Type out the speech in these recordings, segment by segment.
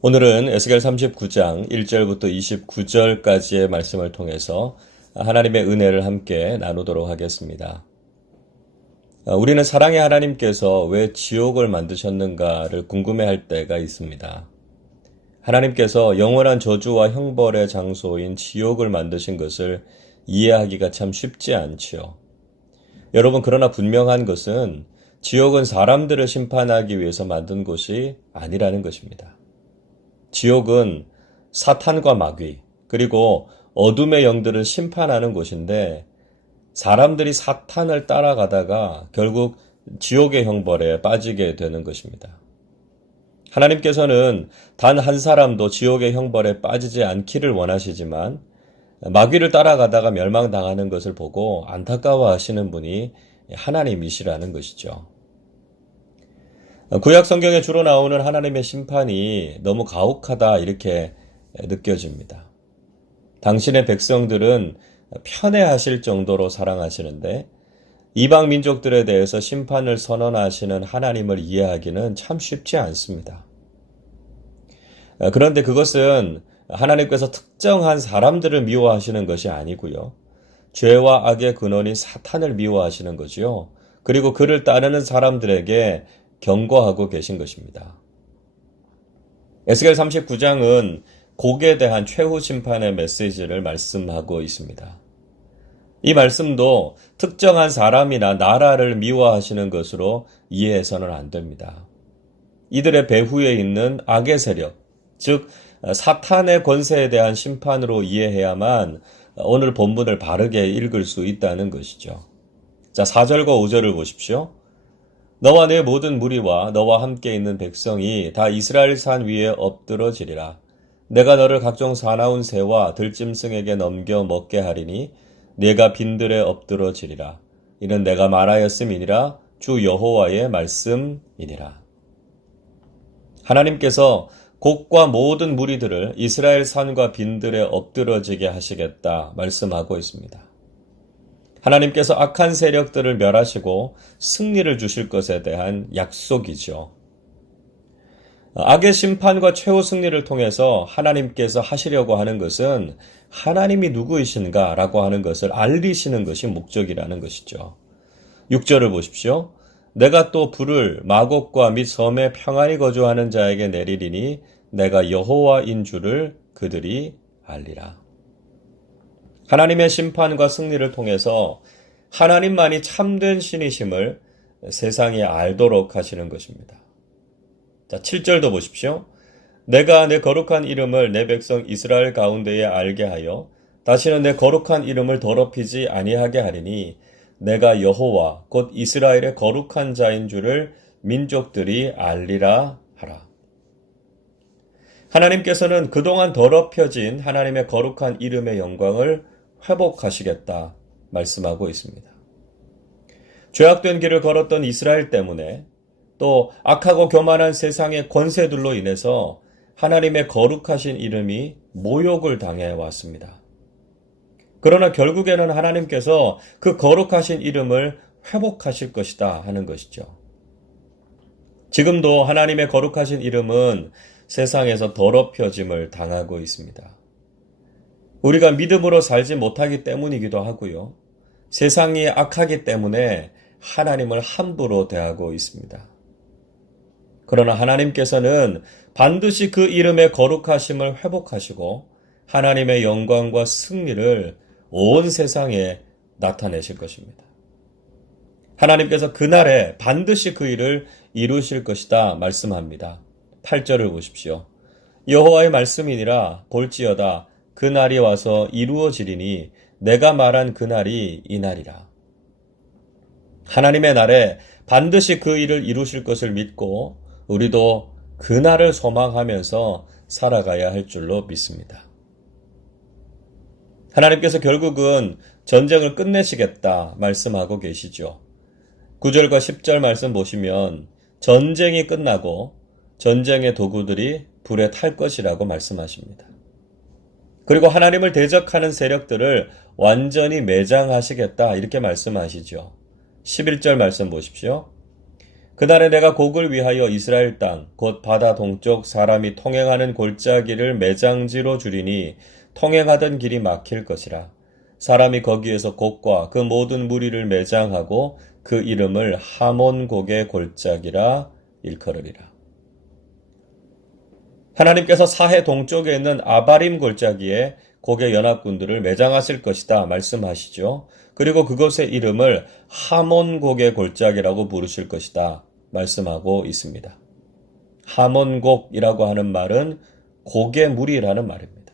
오늘은 에스겔 39장 1절부터 29절까지의 말씀을 통해서 하나님의 은혜를 함께 나누도록 하겠습니다. 우리는 사랑의 하나님께서 왜 지옥을 만드셨는가를 궁금해할 때가 있습니다. 하나님께서 영원한 저주와 형벌의 장소인 지옥을 만드신 것을 이해하기가 참 쉽지 않지요. 여러분, 그러나 분명한 것은 지옥은 사람들을 심판하기 위해서 만든 곳이 아니라는 것입니다. 지옥은 사탄과 마귀, 그리고 어둠의 영들을 심판하는 곳인데 사람들이 사탄을 따라가다가 결국 지옥의 형벌에 빠지게 되는 것입니다. 하나님께서는 단 한 사람도 지옥의 형벌에 빠지지 않기를 원하시지만 마귀를 따라가다가 멸망당하는 것을 보고 안타까워하시는 분이 하나님이시라는 것이죠. 구약 성경에 주로 나오는 하나님의 심판이 너무 가혹하다 이렇게 느껴집니다. 당신의 백성들은 편애하실 정도로 사랑하시는데 이방 민족들에 대해서 심판을 선언하시는 하나님을 이해하기는 참 쉽지 않습니다. 그런데 그것은 하나님께서 특정한 사람들을 미워하시는 것이 아니고요. 죄와 악의 근원인 사탄을 미워하시는 거지요. 그리고 그를 따르는 사람들에게 경고하고 계신 것입니다. 에스겔 39장은 곡에 대한 최후 심판의 메시지를 말씀하고 있습니다. 이 말씀도 특정한 사람이나 나라를 미워하시는 것으로 이해해서는 안 됩니다. 이들의 배후에 있는 악의 세력, 즉 사탄의 권세에 대한 심판으로 이해해야만 오늘 본문을 바르게 읽을 수 있다는 것이죠. 자, 4절과 5절을 보십시오. 너와 내 모든 무리와 너와 함께 있는 백성이 다 이스라엘 산 위에 엎드러지리라. 내가 너를 각종 사나운 새와 들짐승에게 넘겨 먹게 하리니 내가 빈들에 엎드러지리라. 이는 내가 말하였음이니라. 주 여호와의 말씀이니라. 하나님께서 곡과 모든 무리들을 이스라엘 산과 빈들에 엎드러지게 하시겠다 말씀하고 있습니다. 하나님께서 악한 세력들을 멸하시고 승리를 주실 것에 대한 약속이죠. 악의 심판과 최후 승리를 통해서 하나님께서 하시려고 하는 것은 하나님이 누구이신가 라고 하는 것을 알리시는 것이 목적이라는 것이죠. 6절을 보십시오. 내가 또 불을 마곡과 및 섬에 평안히 거주하는 자에게 내리리니 내가 여호와인 줄을 그들이 알리라. 하나님의 심판과 승리를 통해서 하나님만이 참된 신이심을 세상에 알도록 하시는 것입니다. 자, 7절도 보십시오. 내가 내 거룩한 이름을 내 백성 이스라엘 가운데에 알게 하여 다시는 내 거룩한 이름을 더럽히지 아니하게 하리니 내가 여호와 곧 이스라엘의 거룩한 자인 줄을 민족들이 알리라 하라. 하나님께서는 그동안 더럽혀진 하나님의 거룩한 이름의 영광을 회복하시겠다 말씀하고 있습니다. 죄악된 길을 걸었던 이스라엘 때문에 또 악하고 교만한 세상의 권세들로 인해서 하나님의 거룩하신 이름이 모욕을 당해 왔습니다. 그러나 결국에는 하나님께서 그 거룩하신 이름을 회복하실 것이다 하는 것이죠. 지금도 하나님의 거룩하신 이름은 세상에서 더럽혀짐을 당하고 있습니다. 우리가 믿음으로 살지 못하기 때문이기도 하고요. 세상이 악하기 때문에 하나님을 함부로 대하고 있습니다. 그러나 하나님께서는 반드시 그 이름의 거룩하심을 회복하시고 하나님의 영광과 승리를 온 세상에 나타내실 것입니다. 하나님께서 그날에 반드시 그 일을 이루실 것이다 말씀합니다. 8절을 보십시오. 여호와의 말씀이니라 볼지어다 그날이 와서 이루어지리니 내가 말한 그날이 이날이라. 하나님의 날에 반드시 그 일을 이루실 것을 믿고 우리도 그날을 소망하면서 살아가야 할 줄로 믿습니다. 하나님께서 결국은 전쟁을 끝내시겠다 말씀하고 계시죠. 9절과 10절 말씀 보시면 전쟁이 끝나고 전쟁의 도구들이 불에 탈 것이라고 말씀하십니다. 그리고 하나님을 대적하는 세력들을 완전히 매장하시겠다 이렇게 말씀하시죠. 11절 말씀 보십시오. 그날에 내가 곡을 위하여 이스라엘 땅 곧 바다 동쪽 사람이 통행하는 골짜기를 매장지로 주리니 통행하던 길이 막힐 것이라. 사람이 거기에서 곡과 그 모든 무리를 매장하고 그 이름을 하몬곡의 골짜기라 일컬으리라. 하나님께서 사해 동쪽에 있는 아바림 골짜기에 곡의 연합군들을 매장하실 것이다 말씀하시죠. 그리고 그곳의 이름을 하몬곡의 골짜기라고 부르실 것이다 말씀하고 있습니다. 하몬곡이라고 하는 말은 곡의 무리라는 말입니다.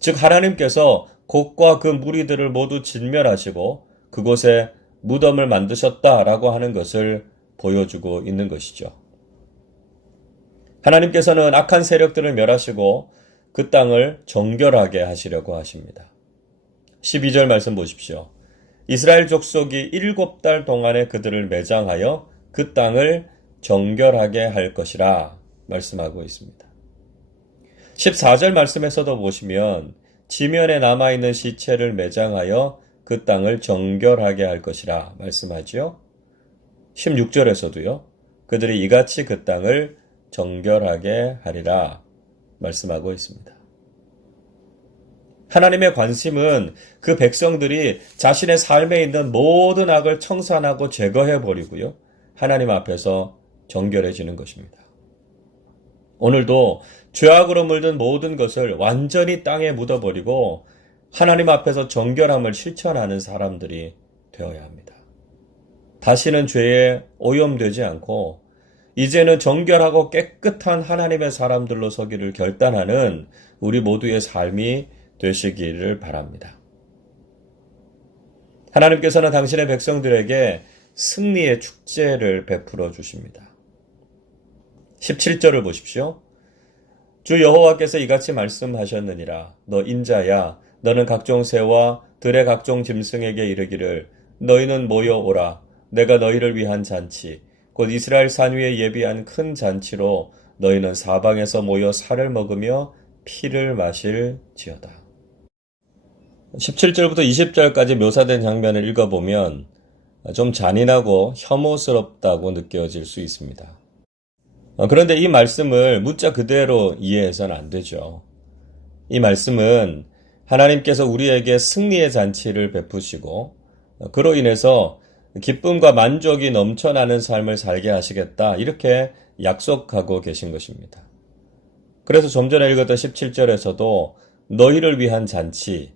즉 하나님께서 곡과 그 무리들을 모두 진멸하시고 그곳에 무덤을 만드셨다라고 하는 것을 보여주고 있는 것이죠. 하나님께서는 악한 세력들을 멸하시고 그 땅을 정결하게 하시려고 하십니다. 12절 말씀 보십시오. 이스라엘 족속이 7달 동안에 그들을 매장하여 그 땅을 정결하게 할 것이라 말씀하고 있습니다. 14절 말씀에서도 보시면 지면에 남아있는 시체를 매장하여 그 땅을 정결하게 할 것이라 말씀하지요. 16절에서도요. 그들이 이같이 그 땅을 정결하게 하리라 말씀하고 있습니다. 하나님의 관심은 그 백성들이 자신의 삶에 있는 모든 악을 청산하고 제거해버리고요. 하나님 앞에서 정결해지는 것입니다. 오늘도 죄악으로 물든 모든 것을 완전히 땅에 묻어버리고 하나님 앞에서 정결함을 실천하는 사람들이 되어야 합니다. 다시는 죄에 오염되지 않고 이제는 정결하고 깨끗한 하나님의 사람들로 서기를 결단하는 우리 모두의 삶이 되시기를 바랍니다. 하나님께서는 당신의 백성들에게 승리의 축제를 베풀어 주십니다. 17절을 보십시오. 주 여호와께서 이같이 말씀하셨느니라. 너 인자야, 너는 각종 새와 들의 각종 짐승에게 이르기를 너희는 모여오라. 내가 너희를 위한 잔치, 곧 이스라엘 산 위에 예비한 큰 잔치로 너희는 사방에서 모여 살을 먹으며 피를 마실지어다. 17절부터 20절까지 묘사된 장면을 읽어보면 좀 잔인하고 혐오스럽다고 느껴질 수 있습니다. 그런데 이 말씀을 문자 그대로 이해해서는 안 되죠. 이 말씀은 하나님께서 우리에게 승리의 잔치를 베푸시고 그로 인해서 기쁨과 만족이 넘쳐나는 삶을 살게 하시겠다 이렇게 약속하고 계신 것입니다. 그래서 좀 전에 읽었던 17절에서도 너희를 위한 잔치,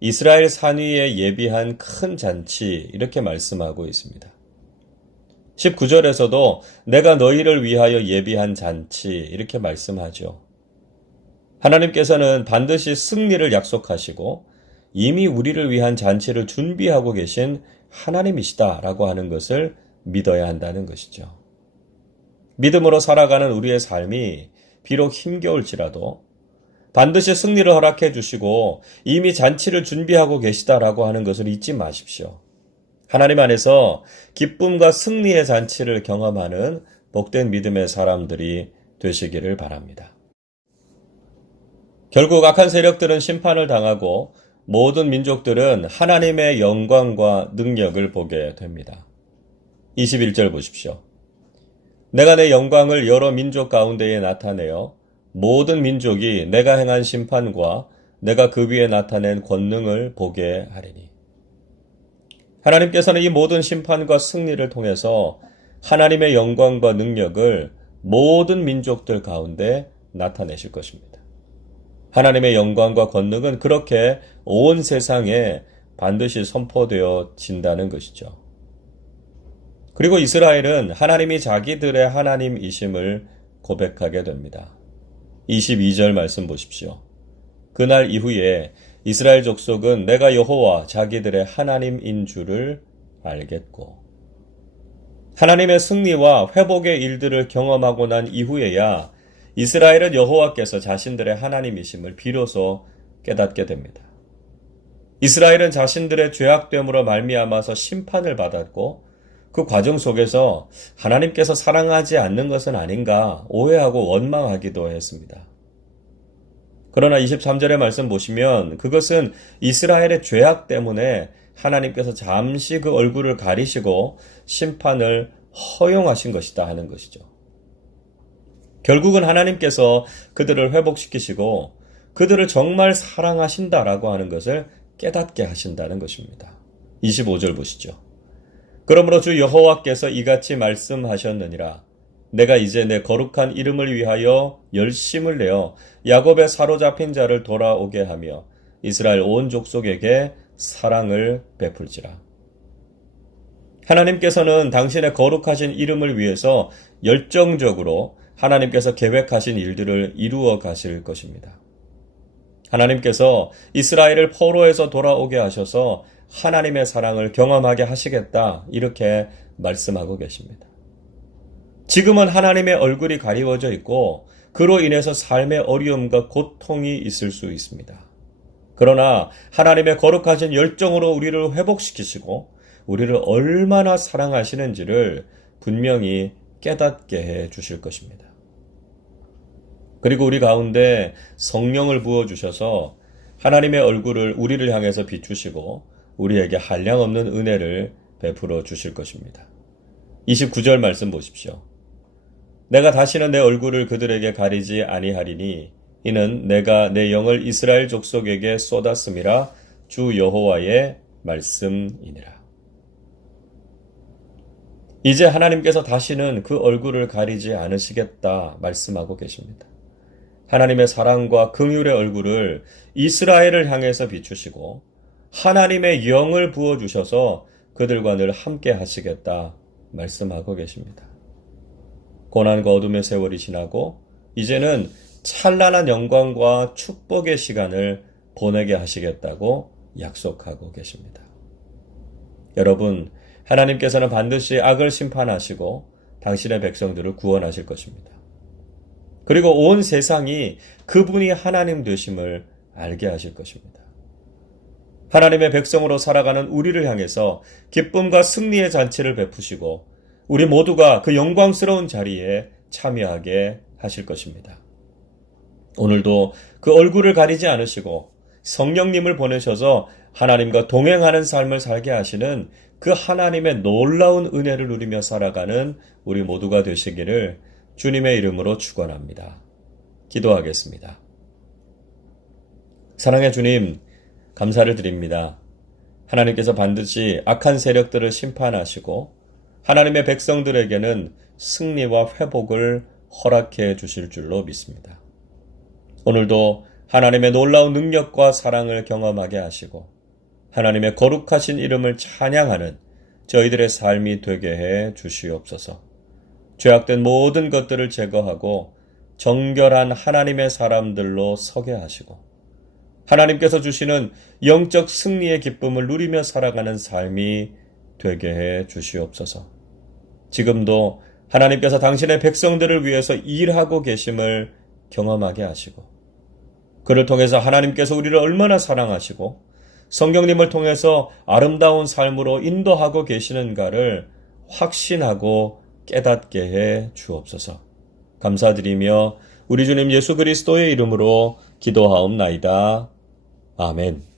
이스라엘 산 위에 예비한 큰 잔치 이렇게 말씀하고 있습니다. 19절에서도 내가 너희를 위하여 예비한 잔치 이렇게 말씀하죠. 하나님께서는 반드시 승리를 약속하시고 이미 우리를 위한 잔치를 준비하고 계신 하나님이시다라고 하는 것을 믿어야 한다는 것이죠. 믿음으로 살아가는 우리의 삶이 비록 힘겨울지라도 반드시 승리를 허락해 주시고 이미 잔치를 준비하고 계시다라고 하는 것을 잊지 마십시오. 하나님 안에서 기쁨과 승리의 잔치를 경험하는 복된 믿음의 사람들이 되시기를 바랍니다. 결국 악한 세력들은 심판을 당하고 모든 민족들은 하나님의 영광과 능력을 보게 됩니다. 21절 보십시오. 내가 내 영광을 여러 민족 가운데에 나타내어 모든 민족이 내가 행한 심판과 내가 그 위에 나타낸 권능을 보게 하리니. 하나님께서는 이 모든 심판과 승리를 통해서 하나님의 영광과 능력을 모든 민족들 가운데 나타내실 것입니다. 하나님의 영광과 권능은 그렇게 온 세상에 반드시 선포되어진다는 것이죠. 그리고 이스라엘은 하나님이 자기들의 하나님이심을 고백하게 됩니다. 22절 말씀 보십시오. 그날 이후에 이스라엘 족속은 내가 여호와 자기들의 하나님인 줄을 알겠고, 하나님의 승리와 회복의 일들을 경험하고 난 이후에야 이스라엘은 여호와께서 자신들의 하나님이심을 비로소 깨닫게 됩니다. 이스라엘은 자신들의 죄악됨으로 말미암아서 심판을 받았고 그 과정 속에서 하나님께서 사랑하지 않는 것은 아닌가 오해하고 원망하기도 했습니다. 그러나 23절의 말씀 보시면 그것은 이스라엘의 죄악 때문에 하나님께서 잠시 그 얼굴을 가리시고 심판을 허용하신 것이다 하는 것이죠. 결국은 하나님께서 그들을 회복시키시고 그들을 정말 사랑하신다라고 하는 것을 깨닫게 하신다는 것입니다. 25절 보시죠. 그러므로 주 여호와께서 이같이 말씀하셨느니라. 내가 이제 내 거룩한 이름을 위하여 열심을 내어 야곱의 사로잡힌 자를 돌아오게 하며 이스라엘 온 족속에게 사랑을 베풀지라. 하나님께서는 당신의 거룩하신 이름을 위해서 열정적으로 하나님께서 계획하신 일들을 이루어 가실 것입니다. 하나님께서 이스라엘을 포로에서 돌아오게 하셔서 하나님의 사랑을 경험하게 하시겠다, 이렇게 말씀하고 계십니다. 지금은 하나님의 얼굴이 가리워져 있고 그로 인해서 삶의 어려움과 고통이 있을 수 있습니다. 그러나 하나님의 거룩하신 열정으로 우리를 회복시키시고 우리를 얼마나 사랑하시는지를 분명히 깨닫게 해 주실 것입니다. 그리고 우리 가운데 성령을 부어주셔서 하나님의 얼굴을 우리를 향해서 비추시고 우리에게 한량없는 은혜를 베풀어 주실 것입니다. 29절 말씀 보십시오. 내가 다시는 내 얼굴을 그들에게 가리지 아니하리니 이는 내가 내 영을 이스라엘 족속에게 쏟았음이라 주 여호와의 말씀이니라. 이제 하나님께서 다시는 그 얼굴을 가리지 않으시겠다 말씀하고 계십니다. 하나님의 사랑과 긍휼의 얼굴을 이스라엘을 향해서 비추시고 하나님의 영을 부어주셔서 그들과 늘 함께 하시겠다 말씀하고 계십니다. 고난과 어둠의 세월이 지나고 이제는 찬란한 영광과 축복의 시간을 보내게 하시겠다고 약속하고 계십니다. 여러분, 하나님께서는 반드시 악을 심판하시고 당신의 백성들을 구원하실 것입니다. 그리고 온 세상이 그분이 하나님 되심을 알게 하실 것입니다. 하나님의 백성으로 살아가는 우리를 향해서 기쁨과 승리의 잔치를 베푸시고 우리 모두가 그 영광스러운 자리에 참여하게 하실 것입니다. 오늘도 그 얼굴을 가리지 않으시고 성령님을 보내셔서 하나님과 동행하는 삶을 살게 하시는 그 하나님의 놀라운 은혜를 누리며 살아가는 우리 모두가 되시기를 주님의 이름으로 축원합니다. 기도하겠습니다. 사랑의 주님, 감사를 드립니다. 하나님께서 반드시 악한 세력들을 심판하시고 하나님의 백성들에게는 승리와 회복을 허락해 주실 줄로 믿습니다. 오늘도 하나님의 놀라운 능력과 사랑을 경험하게 하시고 하나님의 거룩하신 이름을 찬양하는 저희들의 삶이 되게 해 주시옵소서. 죄악된 모든 것들을 제거하고 정결한 하나님의 사람들로 서게 하시고 하나님께서 주시는 영적 승리의 기쁨을 누리며 살아가는 삶이 되게 해 주시옵소서. 지금도 하나님께서 당신의 백성들을 위해서 일하고 계심을 경험하게 하시고 그를 통해서 하나님께서 우리를 얼마나 사랑하시고 성령님을 통해서 아름다운 삶으로 인도하고 계시는가를 확신하고 깨닫게 해 주옵소서. 감사드리며 우리 주님 예수 그리스도의 이름으로 기도하옵나이다. 아멘.